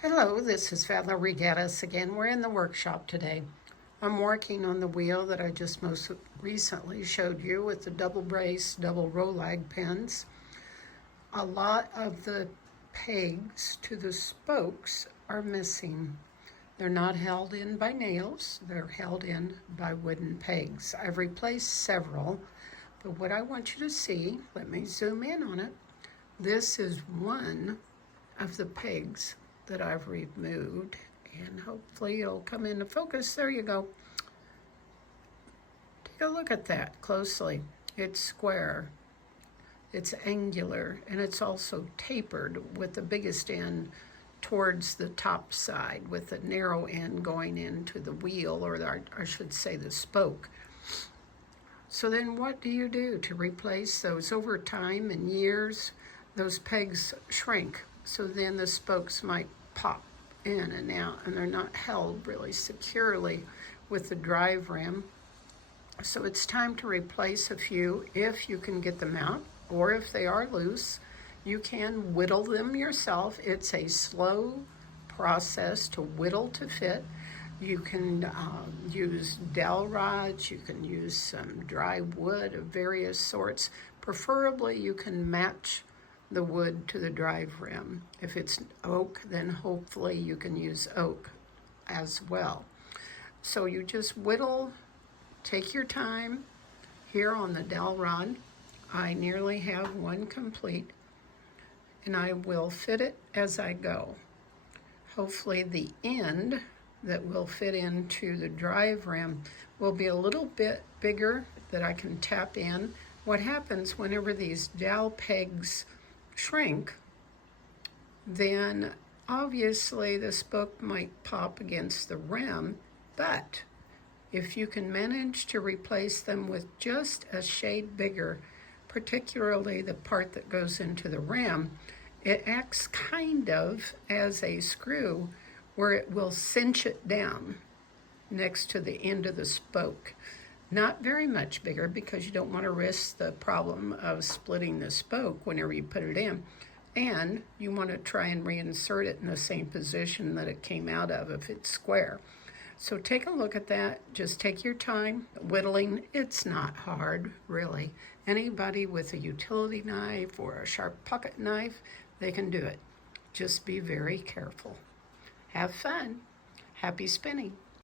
Hello, this is Valerie Gaddis again. We're in the workshop today. I'm working on the wheel that I just most recently showed you with the double brace, double row lag pins. A lot of the pegs to the spokes are missing. They're not held in by nails, they're held in by wooden pegs. I've replaced several, but what I want you to see, let me zoom in on it. This is one of the pegs that I've removed, and hopefully it'll come into focus. There you go. Take a look at that closely. It's square, it's angular, and it's also tapered with the biggest end towards the top side with the narrow end going into the wheel, or I should say the spoke. So then what do you do to replace those? Over time and years, those pegs shrink. So then the spokes might pop in and out, and they're not held really securely with the drive rim. So it's time to replace a few if you can get them out, or if they are loose, you can whittle them yourself. It's a slow process to whittle to fit. You can use dowel rods, you can use some dry wood of various sorts. Preferably you can match the wood to the drive rim. If it's oak, then hopefully you can use oak as well. So you just whittle, take your time. Here on the dowel rod, I nearly have one complete, and I will fit it as I go. Hopefully the end that will fit into the drive rim will be a little bit bigger that I can tap in. What happens whenever these dowel pegs shrink, then obviously the spoke might pop against the rim, but if you can manage to replace them with just a shade bigger, particularly the part that goes into the rim, it acts kind of as a screw where it will cinch it down next to the end of the spoke. Not very much bigger, because you don't want to risk the problem of splitting the spoke whenever you put it in. And you want to try and reinsert it in the same position that it came out of if it's square. So take a look at that. Just take your time. Whittling, it's not hard, really. Anybody with a utility knife or a sharp pocket knife, they can do it. Just be very careful. Have fun. Happy spinning.